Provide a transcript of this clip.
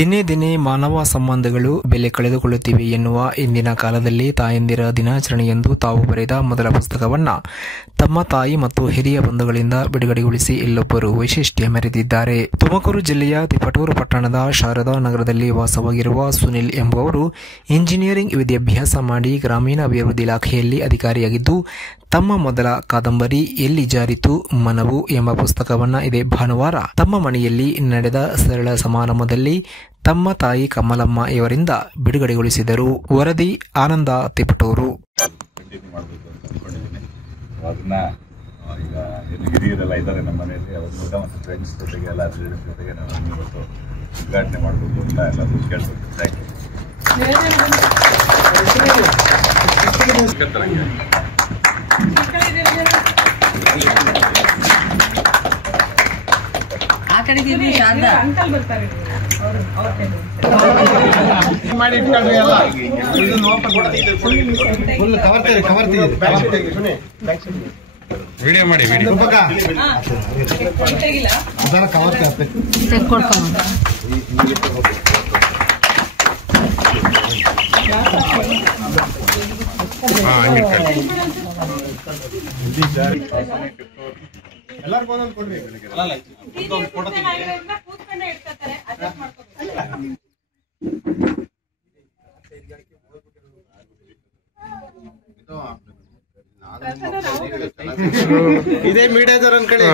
ದಿನೇ ದಿನೇ ಮಾನವ ಸಂಬಂಧಗಳು ಬೆಲೆ ಕಳೆದುಕೊಳ್ಳುತ್ತಿವೆ ಎನ್ನುವ ಇಂದಿನ ಕಾಲದಲ್ಲಿ ತಾಯಂದಿರ ದಿನಾಚರಣೆಯಂದು ತಾವು ಬರೆದ ಮೊದಲ ಪುಸ್ತಕವನ್ನು ತಮ್ಮ ತಾಯಿ ಮತ್ತು ಹಿರಿಯ ಬಂಧುಗಳಿಂದ ಬಿಡುಗಡೆಗೊಳಿಸಿ ಇಲ್ಲೊಬ್ಬರು ವೈಶಿಷ್ಟ್ಯ ಮೆರೆದಿದ್ದಾರೆ. ತುಮಕೂರು ಜಿಲ್ಲೆಯ ತಿಪಟೂರು ಪಟ್ಟಣದ ಶಾರದಾ ನಗರದಲ್ಲಿ ವಾಸವಾಗಿರುವ ಸುನಿಲ್ ಎಂಬುವವರು ಇಂಜಿನಿಯರಿಂಗ್ ವಿದ್ಯಾಭ್ಯಾಸ ಮಾಡಿ ಗ್ರಾಮೀಣಾಭಿವೃದ್ಧಿ ಇಲಾಖೆಯಲ್ಲಿ ಅಧಿಕಾರಿಯಾಗಿದ್ದು, ತಮ್ಮ ಮೊದಲ ಕಾದಂಬರಿ ಎಲ್ಲಿ ಜಾರಿತು ಮನವು ಎಂಬ ಪುಸ್ತಕವನ್ನು ಇದೇ ಭಾನುವಾರ ತಮ್ಮ ಮನೆಯಲ್ಲಿ ನಡೆದ ಸರಳ ಸಮಾರಂಭದಲ್ಲಿ ತಮ್ಮ ತಾಯಿ ಕಮಲಮ್ಮ ಇವರಿಂದ ಬಿಡುಗಡೆಗೊಳಿಸಿದರು. ವರದಿ ಆನಂದ ತಿಪಟೂರು. ಅದನ್ನ ಈಗ ಹಿರಿಯರೆಲ್ಲ ಇದ್ದಾರೆ ನಮ್ಮ ಮನೆಯಲ್ಲಿ, ಅವ್ರ ಮತ್ತು ಫ್ರೆಂಡ್ಸ್ ಜೊತೆಗೆ ಎಲ್ಲ ಜೊತೆಗೆ ನಾನು ಇವತ್ತು ಉದ್ಘಾಟನೆ ಮಾಡಬೇಕು ಅಂತ ಎಲ್ಲರೂ ಕೇಳ್ಬೇಕು. Thank you. ವಿಡಿಯೋ ಮಾಡಿ ಎಲ್ಲರಿಗೂ ಒಂದೊಂದು ಕೊಡ್ರಿ. ಇದೇ ಮೀಡಿಯಾದವ್ರ ಅನ್ಕಡೆ